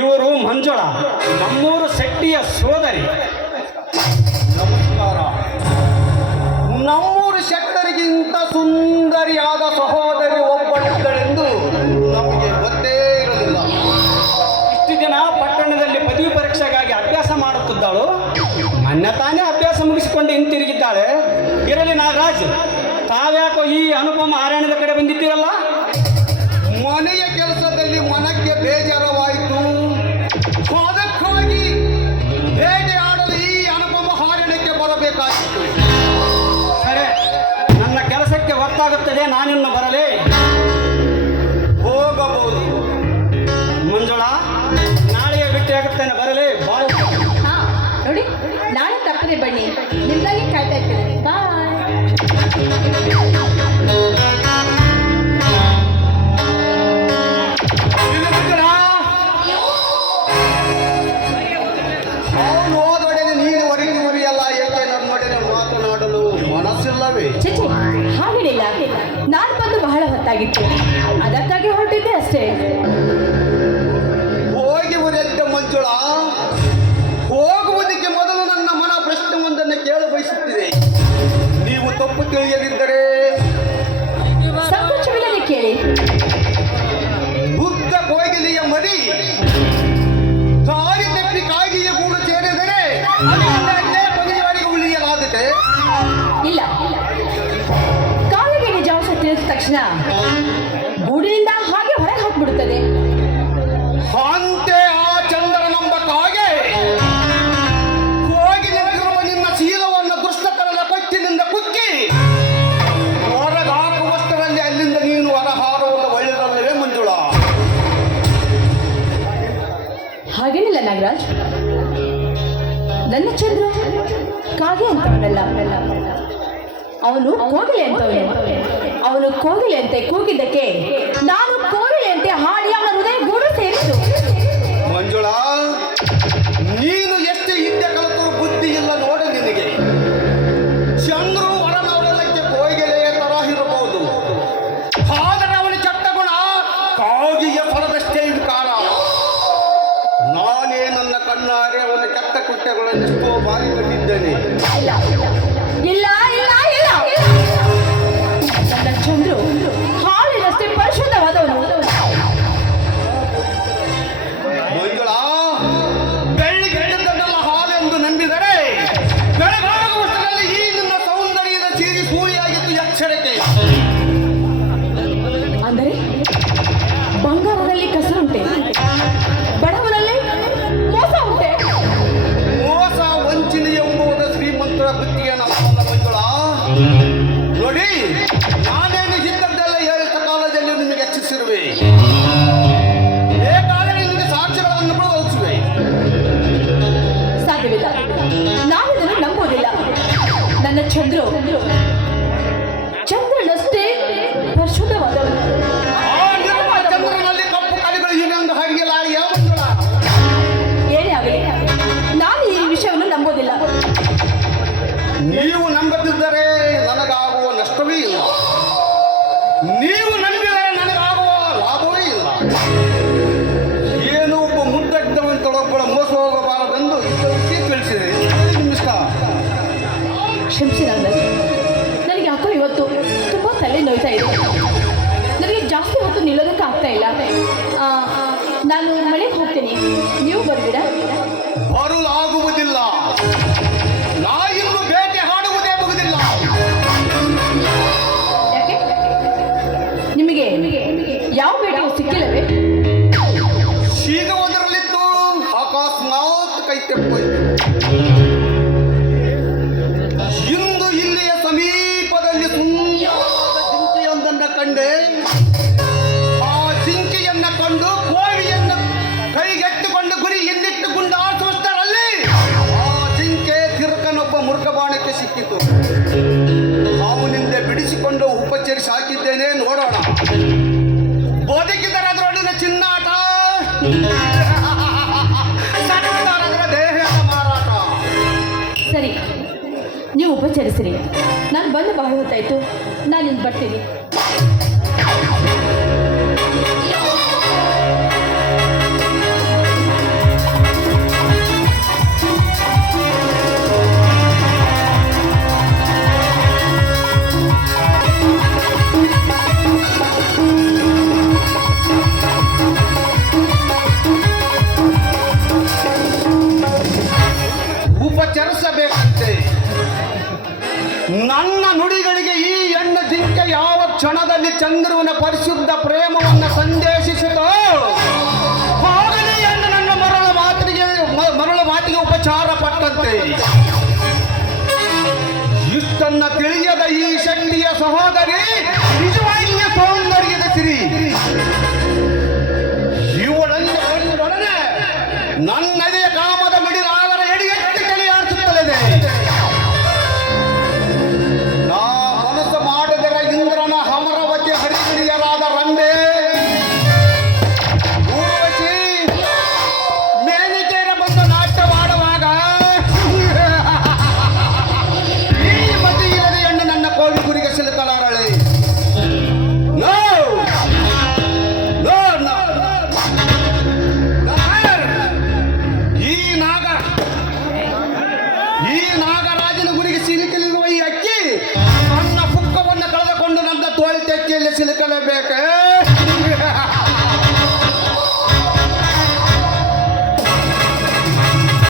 ಇವರು ಮಂಜುಳ, ನಮ್ಮೂರು ಶೆಟ್ಟಿಯ ಸೋದರಿ. ನಮಸ್ಕಾರ. ನಮ್ಮೂರು ಶೆಟ್ಟರಿಗಿಂತ ಸುಂದರಿಯಾದ ಸಹೋದರಿ ಒಬ್ಬಳಿದ್ದಳೆಂದು ನಮಗೆ ಗೊತ್ತೇ ಇರಲಿಲ್ಲ. ಇಷ್ಟು ದಿನ ಪಟ್ಟಣದಲ್ಲಿ ಪದವಿ ಪರೀಕ್ಷೆಗಾಗಿ ಅಭ್ಯಾಸ ಮಾಡುತ್ತಿದ್ದಾಳು. ಮೊನ್ನೆ ತಾನೇ ಅಭ್ಯಾಸ ಮುಗಿಸಿಕೊಂಡು ಹಿಂತಿರುಗಿದ್ದಾಳೆ. ಇರಲಿ ನಾಗರಾಜ್, ತಾವ್ಯಾಕೋ ಈ ಅನುಪಮ ಅರಣ್ಯದ ಕಡೆ ಬಂದಿದ್ದೀರಲ್ಲ? ಮನೆಯ ಕೆಲಸದಲ್ಲಿ ಮನಕ್ಕೆ ಬೇಜಾರವಾಯಿತು. ಅದಕ್ಕಾಗಿ ಬೇಟೆಯಾಡಲು ಈ ಅನುಪಮ ಅರಣ್ಯಕ್ಕೆ ಬರಬೇಕಾಗಿತ್ತು. ಸರಿ, ನನ್ನ ಕೆಲಸಕ್ಕೆ ಒತ್ತಾಗುತ್ತದೆ, ನಾನಿನ್ನು ಬರಲೇ? ಹೋಗಬಹುದು. ಮಂಜುಳಾ, ನಾಳೆಗೆ ಭೇಟಿಯಾಗುತ್ತೇನೆ, ಬರಲೇ? ಬಾಯ್. ಹಾ ನೋಡಿ, ನಾಳೆ ತಪ್ಪದೆ ಬನ್ನಿ, ನಿಮ್ಗಾಗಿ ಕಾಯ್ತಾ ಇರ್ತೇನೆ. ಬಾಯ್. ಅವನು ಹೋದೊಡನೆ ನೀನು ಹೊರಗೆ ಉರಿಯಲ್ಲ, ಏಕೆ ನನ್ನೊಡನೆ ಮಾತನಾಡಲು ಮನಸ್ಸಿಲ್ಲವೇ? ಚೇಚೆ, ಹಾಗೇನಿಲ್ಲ. ನಾನು ಬಂದು ಬಹಳ ಹೊತ್ತಾಗಿತ್ತು, ಅದಕ್ಕಾಗಿ ಹೊರಟಿದ್ದೆ ಅಷ್ಟೇ. ಹೋಗಿ ಉರಿಯಂತೆ ಮಂಜುಳ, ಹೋಗುವುದಕ್ಕೆ ಮೊದಲು ನನ್ನ ಮನ ಪ್ರಶ್ನೆ ಒಂದನ್ನು ಕೇಳ ಬಯಸುತ್ತಿದೆ. ನೀವು ತಪ್ಪು ತಿಳಿಯದಿದ್ದರೆ ಸಂಕೋಚವಿಲ್ಲದೆ ಕೇಳಿ. ಬುದ್ಧ ಕೋಗಿಲಿಯ ಮರಿ ದಾರಿ ತಪ್ಪಿ ಕಾಗಿಯ ಗೂಡು ಸೇರಿದರೆ ಕೊನೆಯವರೆಗೆ ಉಳಿಯಲಾಗುತ್ತೆ. ಇಲ್ಲ, ಕಾಲಿಗೆ ನಿಜಾಂಶ ತಿಳಿದ ತಕ್ಷಣ ಗೂಡಿನಿಂದ ಹಾಗೆ ಹೊರಗೆ ಹಾಕ್ಬಿಡುತ್ತದೆ. ಅಂತೆ ಆ ಚಂದ್ರನೆಂಬ ಕಾಗೆ ಹೋಗಿ ನಿಂತಿರುವ ನಿನ್ನ ಶೀಲವನ್ನು ದುಷ್ಟತನದ ಕೊಚ್ಚಿನಿಂದ ಕುಕ್ಕಿ ಹೊರಗಾಕುವಷ್ಟರಲ್ಲಿ ಅಲ್ಲಿಂದ ನೀನು ಹೊರಹಾರುವುದು ಒಳ್ಳೆಯದಲ್ಲವೇ ಮಂಜುಳ? ಹಾಗೇನಿಲ್ಲ ನಾಗರಾಜ್, ನನ್ನ ಚಂದ್ರ ಕಾಗೆ ಅಂತವನಲ್ಲ, ಅವನು ಕೋಗಿಲೆ ಅಂತವನು. ಅವನು ಕೋಗಿಲೆ ಅಂತೆ ಕೂಗಿದ್ದಕ್ಕೆ ನಾನು ಕೋಗಿಲೆ ಅಂತೆ ಹಾಡಿ ಅವನ ಹೃದಯ ಗೂಡು ಸೇರಿತು. ಮಂಜುಳ, ನೀನು ಎಷ್ಟು ಹಿಂದೆ ಕಲಿತರೂ ಬುದ್ಧಿ ಇಲ್ಲ ನೋಡ ನಿನಗೆ. ಚಂದ್ರು ಹೊರ ನೋಡಲಿಕ್ಕೆ ಕೋಗಿಲೆಯ ತರ ಇರಬಹುದು, ಆದರೆ ಅವನ ಚಟ್ಟಗುಣ ಕಾಗಿಯ ಫಲದಷ್ಟೇ ವಿಕಾರ. ನಾನೇ ನನ್ನ ಕಣ್ಣಾರೆ ಅವನ ಕೆಟ್ಟ ಕೃತ್ಯಗಳನ್ನೆಷ್ಟೋ ಬಾರಿ ಕಂಡಿದ್ದೇನೆ. ಇಲ್ಲ ಇಲ್ಲ ಇಲ್ಲ ಇಲ್ಲ, ನನ್ನ ಚಂದ್ರು ಹಾಲಿನಷ್ಟೇ ಪರಿಶುದ್ಧವಾದವನು. ಮಂಜುಳ, ಬೆಳ್ಳಿಗೆದ್ದನ್ನೆಲ್ಲ ಹಾಲೆಂದು ನಂಬಿದರೆ ಬೆಳಗಾಗುವಷ್ಟರಲ್ಲಿ ಈ ನಿನ್ನ ಸೌಂದರ್ಯದ ಚೀರಿ ಸೂರಿಯಾಗಿದ್ದು ಎಚ್ಚರಿಕೆ. ಅಂದರೆ ಬಂಗಾರದಲ್ಲಿ ಕಸರುಂಟೆ, ಬಡವರಲ್ಲಿ ಮೋಸ ಉಂಟೆ. ಮೋಸ ವಂಚನೆ ಎಂಬುದು ಶ್ರೀಮಂತರ ಬುದ್ಧಿಯ ನಮ್ಮಲ್ಲ ಮಂಜುಳ. ನೋಡಿ, ನಾನೇನು ಹಿಂದದ್ದೆಲ್ಲ ಹೇಳಿದ ಕಾಲದಲ್ಲಿ ನಿಮಗೆ ಎಚ್ಚರಿಸಿರುವೆ. ಬೇಕಾದರೆ ನಿಮಗೆ ಸಾಕ್ಷ್ಯಗಳನ್ನು ಬಳಸುವೆ. ಸಾಧ್ಯವಿಲ್ಲ, ನಾನಿದನ್ನು ನಂಬೋದಿಲ್ಲ. ನನ್ನ ಚಂದ್ರನಷ್ಟೇ ಪರಿಶುದ್ಧವಾದವನು. ಆ ನಿರ್ಮಲ ಚಂದ್ರನಲ್ಲಿ ಕಪ್ಪು ಕಲೆಗಳು ಇನ್ನೊಂದು ಹರಿಯಲಾರಿಯ ಮಂಜುಳ? ಏನೇ ಆಗಲಿ, ನಾನು ಈ ವಿಷಯವನ್ನು ನಂಬೋದಿಲ್ಲ. ನೀವು ನಂಬದಿದ್ದರೆ ನನಗಾಗುವ ನಷ್ಟವೇ ಇಲ್ಲ, ನೀವು ನಂಬಿದರೆ ನನಗಾಗುವ ಲಾಭವೇ ಇಲ್ಲ. ಏನೋ ಒಬ್ಬ ಮುದ್ದದ್ದವಂತೊಳೊಬ್ಬಳ ಮೋಸ ಹೋಗಬಾರದೆಂದು ಇದ್ದಕ್ಕೆ ತಿಳಿಸಿದೆ. ನಿಮ್ಮಿಷ್ಟ. ಕ್ಷಮಿಸಿ ನಾಗರಾಜ್, ನನಗೆ ಯಾಕೋ ಇವತ್ತು ತುಂಬ ತಲೆ ನೋಯ್ತಾ ಇದೆ. ನನಗೆ ಜಾಸ್ತಿ ಹೊತ್ತು ನಿಲ್ಲೋದಕ್ಕೆ ಆಗ್ತಾ ಇಲ್ಲ. ನಾನು ಮನೆಗೆ ಹೋಗ್ತೀನಿ, ನೀವು ಬರ್ತೀರಾ? ಬರಲಾಗುವುದಿಲ್ಲ. ನಾಯಿನ್ನು ಬೇಟೆ ಹಾಡುವುದೇ ಮುಗುದಿಲ್ಲ. ಯಾಕೆ? ನಿಮಗೆ ಯಾವ ಬೇಟೆಯೂ ಸಿಕ್ಕಿಲ್ಲವೇ? ಸಿಗುವುದರಲ್ಲಿದ್ದು ಅಕಸ್ಮಾತ್ ಕೈ ತೆಪ್ಪೋಯ್ತು. ಇಂದು ಇಲ್ಲಿಯ ಸಮೀಪದಲ್ಲಿ ಸುಂದರವಾದ ಜಿಂಕೆಯೊಂದನ್ನು ಕಂಡೆ. ಆ ಜಿಂಕೆಯನ್ನು ಕಂಡು ಕೋಳಿಯನ್ನು ಕೈಗೆತ್ತಿಕೊಂಡು ಗುರಿ ಹಿಂದಿಟ್ಟು ಗುಂಡಾರಿಸುವಷ್ಟರಲ್ಲಿ ಆ ಜಿಂಕೆ ತಿರುಕನೊಬ್ಬ ಮುರುಕಬಾಣಕ್ಕೆ ಸಿಕ್ಕಿತು. ಅವನಿಂದ ಬಿಡಿಸಿಕೊಂಡು ಉಪಚರಿಸಿ ಹಾಕಿದ್ದೇನೆ, ನೋಡೋಣ. ಬದುಕಿದರೆ ಅದರೊಡನೆ ಚಿನ್ನಾಟ, ಸತ್ತರೆ ದೇಹದ ಮಾರಾಟ. ಸರಿ, ನೀವು ಉಪಚರಿಸಿರಿ. ನಾನು ಬಂದು ಬಹಳ ಹೊತ್ತಾಯಿತು, ನಾನು ಇನ್ನು ಬರ್ತೀನಿ. ಕ್ಷಣದಲ್ಲಿ ಚಂದ್ರುವಿನ ಪರಿಶುದ್ಧ ಪ್ರೇಮವನ್ನು ಸಂದೇಶಿಸಿತು. ಹೋಗಲಿ ಎಂದು ನನ್ನ ಮರಳ ಮಾತಿಗೆ ಉಪಚಾರ ಪಟ್ಟಂತೆ ಇಷ್ಟನ್ನ ತಿಳಿಯದ ಈ ಶಕ್ತಿಯ ಸಹೋದರಿ ನಿಜವಾಗಿಯ ಸೌಂದರ್ಯದ ಸಿರಿ. ಇವಳನ್ನು ಕಂಡೊಡನೆ ನನ್ನದೇ ಕಾಮದ ಮಿಡಿದಾಗರ ಎಡಿ ಎತ್ತಿ ಕಲಿಯಾಡಿಸುತ್ತಲಿದೆ. ನಾ ಮನಸ್ಸು ಮಾಡಿದರೆ ಇಂದ್ರನ ಅಮರವತಿ ಹರಿಗಿರಿಯರಾದ ರಂಬೆ, ಊರ್ವಶಿ, ಮೇನಿಕೆಯರ ಬಂದು ನಾಟ್ಯವಾಡುವಾಗ ಈ ಮತಿ ಇಲ್ಲದೆ ಹೆಣ್ಣು ನನ್ನ ಕೋವಿ ಗುರಿಗೆ ಸಿಲುಕಲಾರ.